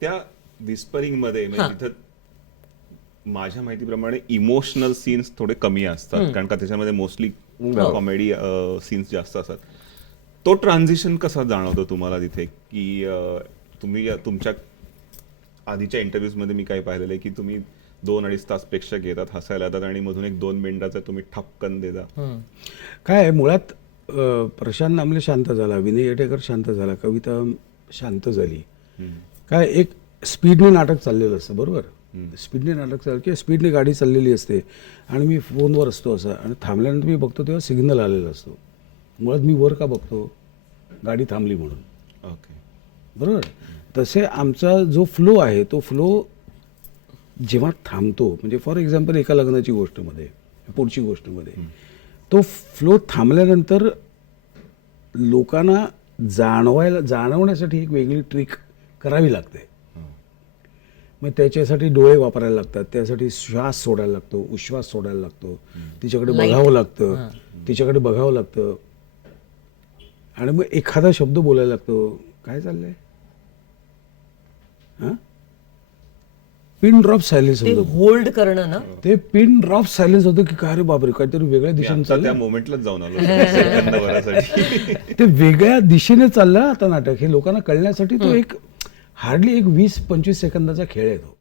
त्या विस्परिंग मध्ये म्हणजे तिथं माझ्या माहितीप्रमाणे इमोशनल सीन्स थोडे कमी असतात, कारण का त्याच्यामध्ये मोस्टली कॉमेडी सीन्स जास्त असतात. तो ट्रान्झिशन कसा जाणवतो तुम्हाला तिथे, की तुम्ही तुमच्या आधीच्या इंटरव्ह्यूज मध्ये मी काय पाहिलेलं आहे की तुम्ही 2-2.5 तास प्रेक्षक येतात, हसायला येतात आणि मधून एक 2 मिनिटाचा तुम्ही ठपकन देता. काय आहे मुळात, प्रशांत नामले शांत झाला, विनय येटेकर शांत झाला, कविता शांत झाली. काय एक स्पीडने नाटक चाललेलं असतं, बरोबर. स्पीडने नाटक चाललं किंवा स्पीडने गाडी चाललेली असते आणि मी फोनवर असतो असं, आणि थांबल्यानंतर मी बघतो तेव्हा सिग्नल आलेला असतो. मुळात मी वर का बघतो, गाडी थांबली म्हणून. ओके, बरोबर. तसे आमचा जो फ्लो आहे तो फ्लो जेव्हा थांबतो, म्हणजे फॉर एक्झाम्पल एका लग्नाची गोष्टमध्ये, पुढची गोष्टमध्ये, तो फ्लो थांबल्यानंतर लोकांना जाणवण्यासाठी एक वेगळी ट्रिक करावी लागते. मग त्याच्यासाठी डोळे वापरायला लागतात, त्यासाठी श्वास सोडायला लागतो, उश्वास सोडायला लागतो, तिच्याकडे बघावं लागतं, तिच्याकडे बघावं लागतं, आणि मग एखादा शब्द बोलायला लागतो, काय चाललंय, हां, पिन ड्रॉप सायलेन्स होतं, होल्ड करणं ना, ते पिन ड्रॉप सायलेन्स होतं की अरे बापरे काहीतरी वेगळ्या दिशेने त्या चाललं, मोमेंटलाच जाऊन आलो सेकंदभरासाठी. ते वेगळ्या दिशेने चाललं आता नाटक, हे लोकांना कळण्यासाठी तो एक हार्डली एक 20-25 सेकंदाचा खेळ आहे तो.